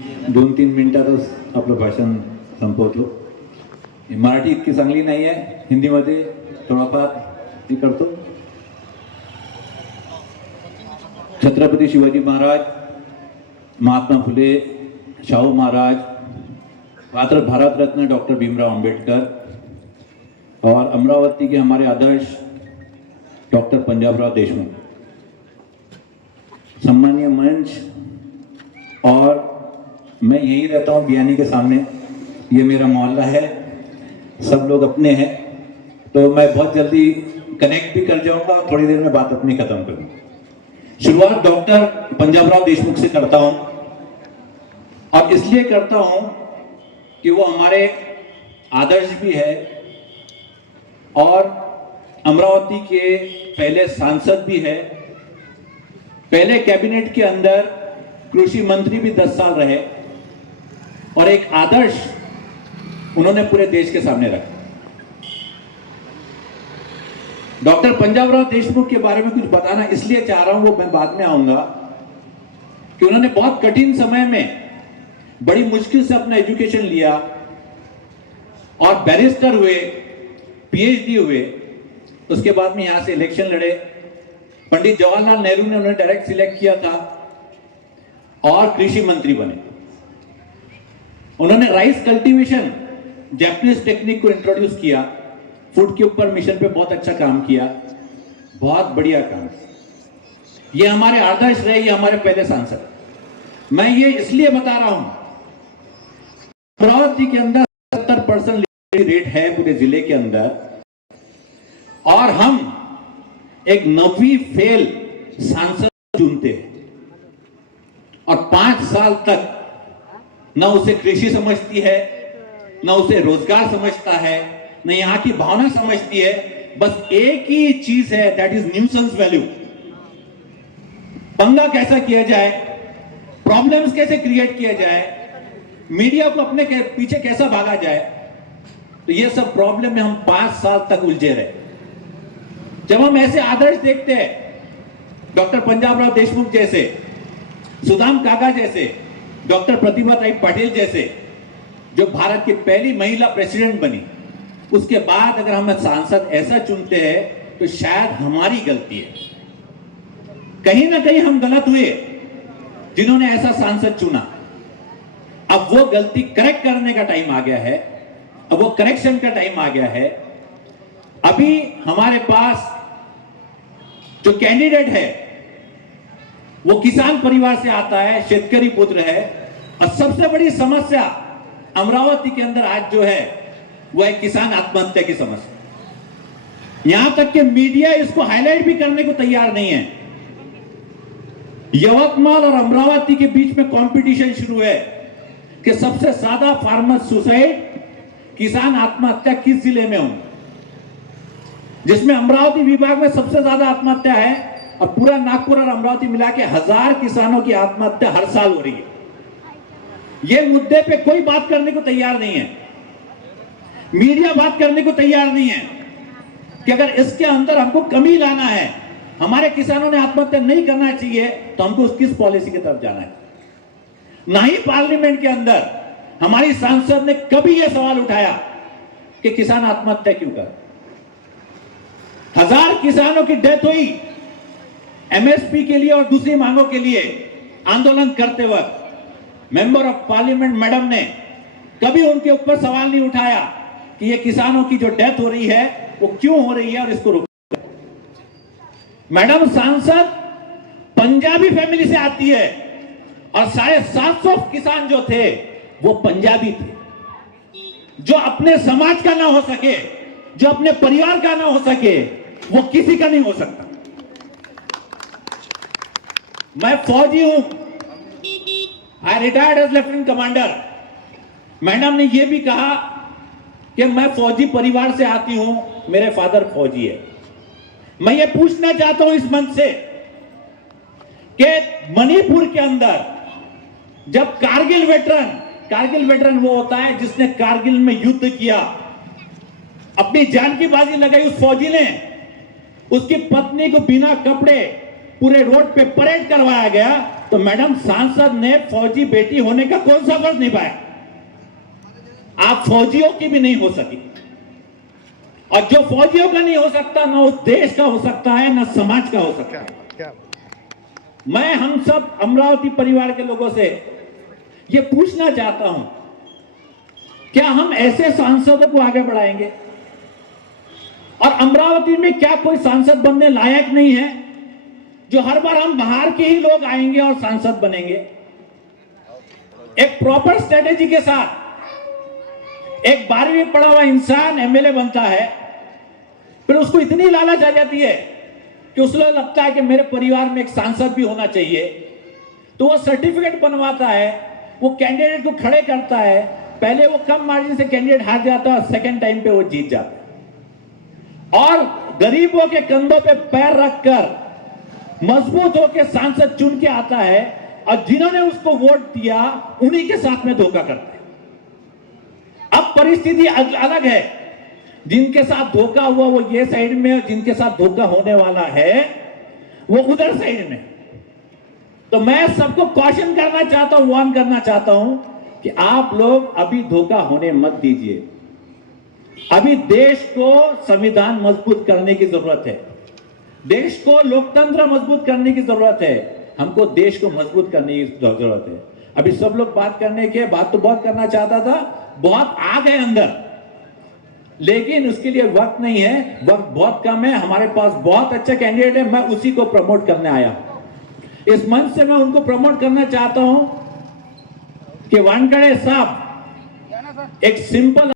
2-3 मिनिटातच आपलं भाषण संपवतो. मराठी इतकी चांगली नाही आहे, हिंदीमध्ये थोडाफार मी करतो. छत्रपती शिवाजी महाराज, महात्मा फुले, शाहू महाराज, भारत रत्न डॉक्टर भीमराव अंबेडकर और अमरावती के हमारे आदर्श डॉक्टर पंजाबराव देशमुख. सम्मानीय मंच, और मैं यही रहता हूँ बियानी के सामने, ये मेरा मोहल्ला है, सब लोग अपने हैं, तो मैं बहुत जल्दी कनेक्ट भी कर जाऊंगा और थोड़ी देर में बात अपनी खत्म करूंगा. शुरुआत डॉक्टर पंजाबराव देशमुख से करता हूं, और इसलिए करता हूं कि वो हमारे आदर्श भी है और अमरावती के पहले सांसद भी है. पहले कैबिनेट के अंदर कृषि मंत्री भी 10 साल रहे और एक आदर्श उन्होंने पूरे देश के सामने रखा. डॉक्टर पंजाबराव देशमुख के बारे में कुछ बताना इसलिए चाह रहा हूं, वो मैं बाद में आऊंगा, कि उन्होंने बहुत कठिन समय में बड़ी मुश्किल से अपना एजुकेशन लिया और बैरिस्टर हुए, पीएचडी हुए. उसके बाद में यहां से इलेक्शन लड़े. पंडित जवाहरलाल नेहरू ने उन्हें डायरेक्ट सिलेक्ट किया था और कृषि मंत्री बने. उन्होंने राइस कल्टीवेशन जैपनीज टेक्निक को इंट्रोड्यूस किया. फूड के ऊपर मिशन पे बहुत अच्छा काम किया, बहुत बढ़िया काम. ये हमारे आदर्श रहे, ये हमारे पहले सांसद. मैं ये इसलिए बता रहा हूं, अमरावती के अंदर 70% रेट है पूरे जिले के अंदर, और हम एक 9वीं फेल सांसद चुनते हैं, और 5 साल तक न उसे कृषि समझती है, न उसे रोजगार समझता है, न यहां की भावना समझती है. बस एक ही चीज है, दैट इज न्यूसेंस वैल्यू. पंगा कैसा किया जाए, प्रॉब्लम्स कैसे क्रिएट किया जाए, मीडिया को अपने पीछे कैसा भागा जाए. तो ये सब प्रॉब्लम में हम 5 साल तक उलझे रहे. जब हम ऐसे आदर्श देखते हैं, डॉक्टर पंजाबराव देशमुख जैसे, सुदाम काका जैसे, डॉक्टर प्रतिभाताई पाटिल जैसे, जो भारत की पहली महिला प्रेसिडेंट बनी, उसके बाद अगर हम सांसद ऐसा चुनते हैं तो शायद हमारी गलती है. कहीं ना कहीं हम गलत हुए जिन्होंने ऐसा सांसद चुना. अब वो गलती करेक्ट करने का टाइम आ गया है, अब वो करेक्शन का टाइम आ गया है. अभी हमारे पास जो कैंडिडेट है वो किसान परिवार से आता है, शेतकरी पुत्र है, और सबसे बड़ी समस्या अमरावती के अंदर आज जो है वो है किसान आत्महत्या की समस्या. यहां तक कि मीडिया इसको हाईलाइट भी करने को तैयार नहीं है. यवतमाल और अमरावती के बीच में कंपटीशन शुरू है कि सबसे ज्यादा फार्मर सुसाइड, किसान आत्महत्या किस जिले में होंगे, जिसमें अमरावती विभाग में सबसे ज्यादा आत्महत्या है, और पूरा नागपुर और अमरावती मिला के 1000 किसानों की आत्महत्या हर साल हो रही है. ये मुद्दे पे कोई बात करने को तैयार नहीं है. मीडिया बात करने को तैयार नहीं है कि अगर इसके अंदर हमको कमी लाना है, हमारे किसानों ने आत्महत्या नहीं करना चाहिए, तो हमको किस पॉलिसी की तरफ जाना है. ना ही पार्लियामेंट के अंदर हमारी सांसद ने कभी यह सवाल उठाया कि किसान आत्महत्या क्यों कर. 1000 किसानों की डेथ हुई एमएसपी के लिए और दूसरी मांगों के लिए आंदोलन करते वक्त. मेंबर ऑफ पार्लियामेंट मैडम ने कभी उनके ऊपर सवाल नहीं उठाया कि ये किसानों की जो डेथ हो रही है वो क्यों हो रही है और इसको रोको. मैडम सांसद पंजाबी फैमिली से आती है, और 750 किसान जो थे वो पंजाबी थे. जो अपने समाज का ना हो सके, जो अपने परिवार का ना हो सके, वो किसी का नहीं हो सकता. मैं फौजी हूं, I retired as lieutenant commander. Madam ने यह भी कहा कि मैं फौजी परिवार से आती हूं, मेरे फादर फौजी है. मैं ये पूछना चाहता हूं इस मंच से कि मणिपुर के अंदर जब कारगिल वेटरन वो होता है जिसने कारगिल में युद्ध किया, अपनी जान की बाजी लगाई, उस फौजी ने उसकी पत्नी को बिना कपड़े पूरे रोड पे परेड करवाया गया, तो मैडम सांसद ने फौजी बेटी होने का कौन सा फर्ज निभाया? आप फौजियों की भी नहीं हो सकी, और जो फौजियों का नहीं हो सकता ना उस देश का हो सकता है, ना समाज का हो सकता है। मैं हम सब अमरावती परिवार के लोगों से ये पूछना चाहता हूं, क्या हम ऐसे सांसदों को आगे बढ़ाएंगे? और अमरावती में क्या कोई सांसद बनने लायक नहीं है जो हर बार हम बाहर के ही लोग आएंगे और सांसद बनेंगे? एक प्रॉपर स्ट्रेटेजी के साथ एक 12वीं पढ़ा हुआ इंसान एमएलए बनता है, फिर उसको इतनी लालच आ जाती है कि उसको लगता है कि मेरे परिवार में एक सांसद भी होना चाहिए, तो वो सर्टिफिकेट बनवाता है, वो कैंडिडेट को खड़े करता है, पहले वो कम मार्जिन से कैंडिडेट हार जाता है और सेकंड टाइम पे वो जीत जाता है, और गरीबों के कंधों पे पैर रखकर मजबूत होकर सांसद चुन के आता है, और जिन्होंने उसको वोट दिया उन्हीं के साथ में धोखा करता है। अब परिस्थिति अलग है, जिनके साथ धोखा हुआ वो ये साइड में, और जिनके साथ धोखा होने वाला है वो उधर साइड में। तो मैं सबको कॉशन करना चाहता हूं, वार्न करना चाहता हूं कि आप लोग अभी धोखा होने मत दीजिए। अभी देश को संविधान मजबूत करने की जरूरत है, देश को लोकतंत्र मजबूत करने की जरूरत है, हमको देश को मजबूत करने की जरूरत है। अभी सब लोग बात करने के बात तो बहुत करना चाहता था, बहुत आ गए अंदर, लेकिन उसके लिए वक्त नहीं है, वक्त बहुत कम है। हमारे पास बहुत अच्छा कैंडिडेट है, मैं उसी को प्रमोट करने आया। इस मंच से मैं उनको प्रमोट करना चाहता हूं कि वानखेड़े साहब एक सिंपल